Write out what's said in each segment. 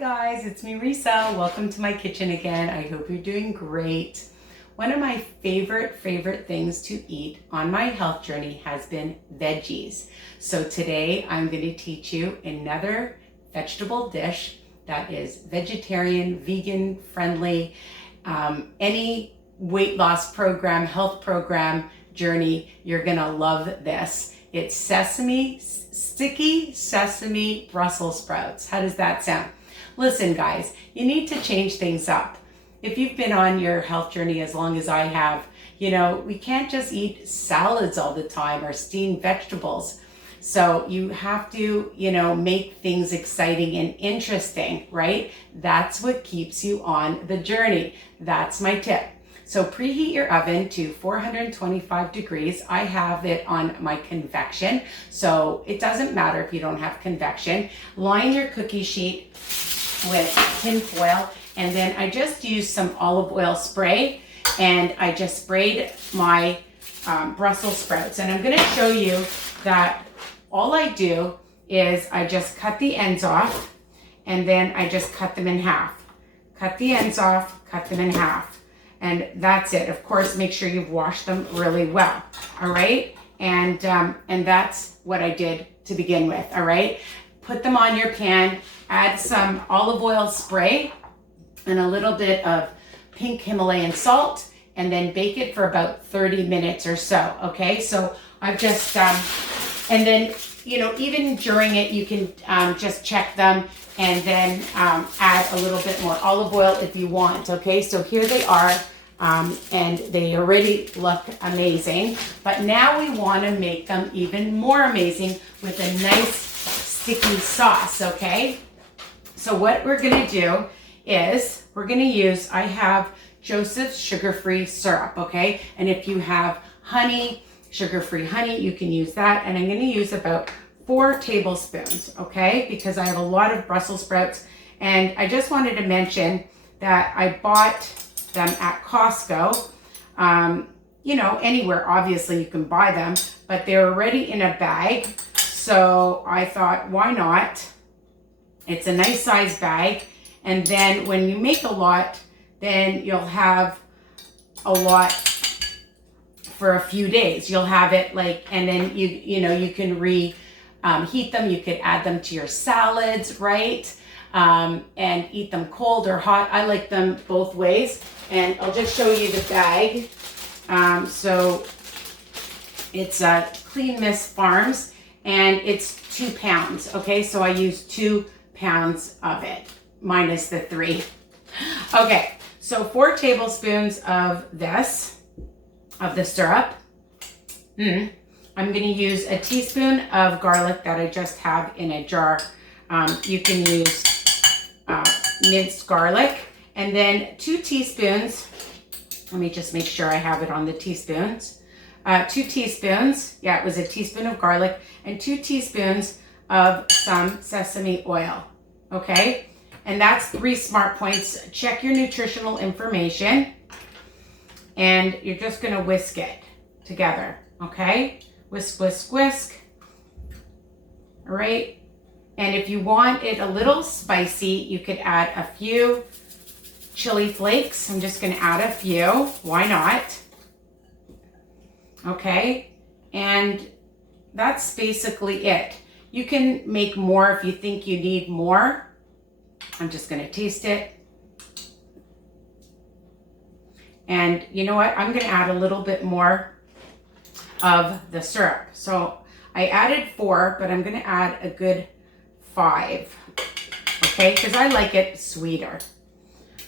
guys, it's me Risa. Welcome to my kitchen again. I hope you're doing great. One of my favorite things to eat on my health journey has been veggies. So today I'm going to teach you another vegetable dish that is vegetarian, vegan friendly, any weight loss program, health program journey, you're going to love this. It's sticky sesame Brussels sprouts. How does that sound? Listen, guys, you need to change things up. If you've been on your health journey as long as I have, we can't just eat salads all the time or steamed vegetables. So you have to, make things exciting and interesting, right? That's what keeps you on the journey. That's my tip. So preheat your oven to 425 degrees. I have it on my convection, so it doesn't matter if you don't have convection. Line your cookie sheet with tin foil, and then I just used some olive oil spray, and I just sprayed my Brussels sprouts. And I'm gonna show you that all I do is I just cut the ends off, and then I just cut them in half. Cut the ends off, cut them in half. And that's it. Of course, make sure you've washed them really well. All right. And that's what I did to begin with. All right. Put them on your pan, add some olive oil spray and a little bit of pink Himalayan salt, and then bake it for about 30 minutes or so. Okay. So I've just, and then, even during it, you can just check them and then add a little bit more olive oil if you want. Okay, so here they are, and they already look amazing. But now we want to make them even more amazing with a nice sticky sauce. Okay, so what we're going to do is we're going to use, I have Joseph's sugar-free syrup. Okay, and if you have honey, sugar-free honey, you can use that. And I'm going to use about 4 tablespoons, okay, because I have a lot of Brussels sprouts. And I just wanted to mention that I bought them at Costco. Anywhere obviously you can buy them, but they're already in a bag. So I thought, why not? It's a nice size bag. And then when you make a lot, then you'll have a lot for a few days. You'll have it and then you can heat them. You could add them to your salads, right? And eat them cold or hot. I like them both ways. And I'll just show you the bag. So it's Clean Miss Farms, and it's 2 pounds. Okay, so I use 2 pounds of it, minus the 3. Okay, so 4 tablespoons of this, of the syrup. I'm going to use a teaspoon of garlic that I just have in a jar. You can use minced garlic. And then 2 teaspoons. Let me just make sure I have it on the teaspoons. 2 teaspoons. Yeah, it was a teaspoon of garlic. And 2 teaspoons of some sesame oil. Okay? And that's 3 smart points. Check your nutritional information. And you're just going to whisk it together. Okay? Whisk, whisk, whisk. All right. And if you want it a little spicy, you could add a few chili flakes. I'm just going to add a few. Why not? Okay. And that's basically it. You can make more if you think you need more. I'm just going to taste it. And you know what? I'm going to add a little bit more of the syrup. So I added 4, but I'm going to add a good 5. Okay, because I like it sweeter.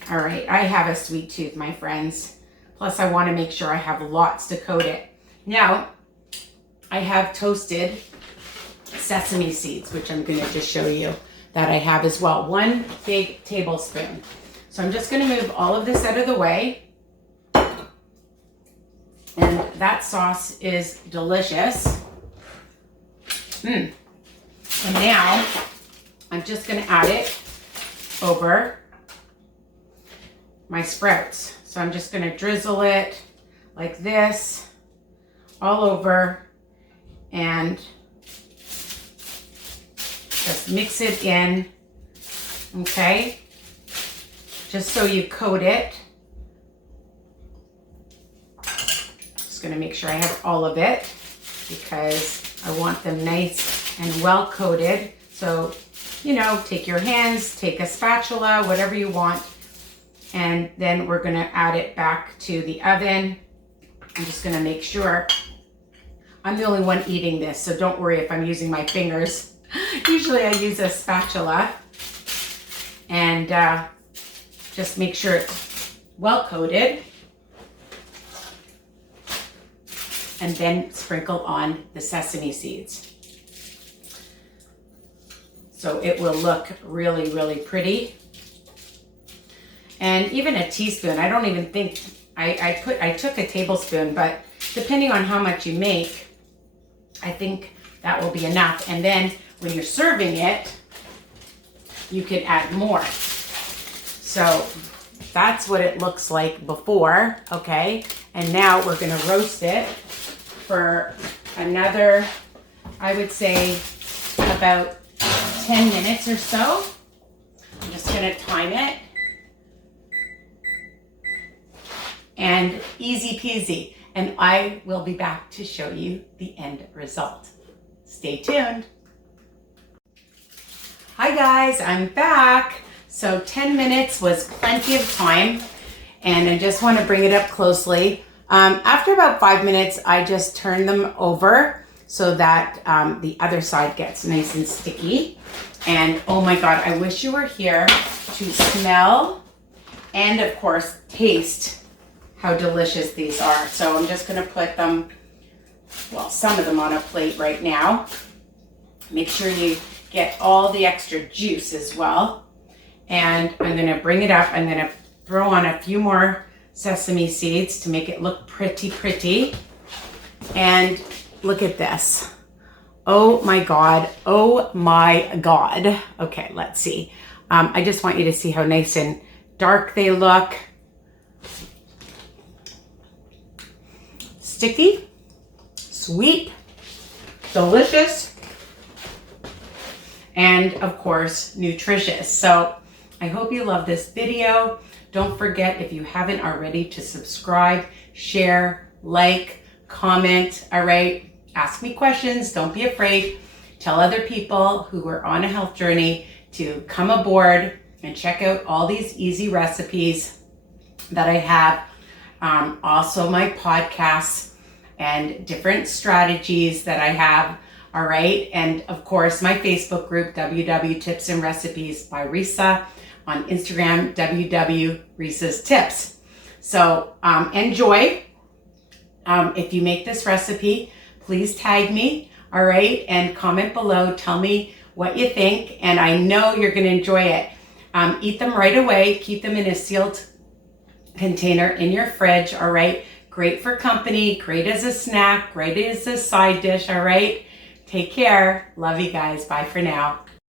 All right, I have a sweet tooth, my friends. Plus, I want to make sure I have lots to coat it. Now, I have toasted sesame seeds, which I'm going to just show you that I have as well. 1 big tablespoon. So I'm just going to move all of this out of the way. And that sauce is delicious. And now I'm just going to add it over my sprouts. So I'm just going to drizzle it like this all over and just mix it in okay? Just so you coat it. Just gonna make sure I have all of it because I want them nice and well coated. So, you know, take your hands, take a spatula, whatever you want, and then we're gonna add it back to the oven. I'm just gonna make sure. I'm the only one eating this, so don't worry if I'm using my fingers. Usually I use a spatula, and just make sure it's well coated. And then sprinkle on the sesame seeds. So it will look really, really pretty. And even a teaspoon, I don't even think, I took a tablespoon, but depending on how much you make, I think that will be enough. And then when you're serving it, you can add more. So that's what it looks like before, okay? And now we're gonna roast it for another, I would say about 10 minutes or so. I'm just gonna time it. And easy peasy. And I will be back to show you the end result. Stay tuned. Hi guys, I'm back. So 10 minutes was plenty of time. And I just wanna bring it up closely. After about 5 minutes, I just turn them over so that the other side gets nice and sticky. And oh my God, I wish you were here to smell and of course taste how delicious these are. So I'm just gonna put them, well, some of them on a plate right now. Make sure you get all the extra juice as well. And I'm gonna bring it up. I'm gonna throw on a few more sesame seeds to make it look pretty. And look at this. Oh my God, oh my God. Okay, let's see. I just want you to see how nice and dark they look. Sticky, sweet, delicious, and of course, nutritious. So I hope you love this video. Don't forget, if you haven't already, to subscribe, share, like, comment, all right? Ask me questions, don't be afraid. Tell other people who are on a health journey to come aboard and check out all these easy recipes that I have. Also my podcasts and different strategies that I have, all right? And of course, my Facebook group, WW Tips and Recipes by Risa. On Instagram, WW Risa's Tips. So enjoy. If you make this recipe, please tag me, all right? And comment below, tell me what you think, and I know you're gonna enjoy it. Eat them right away, keep them in a sealed container in your fridge, all right? Great for company, great as a snack, great as a side dish, all right? Take care. Love you guys. Bye for now.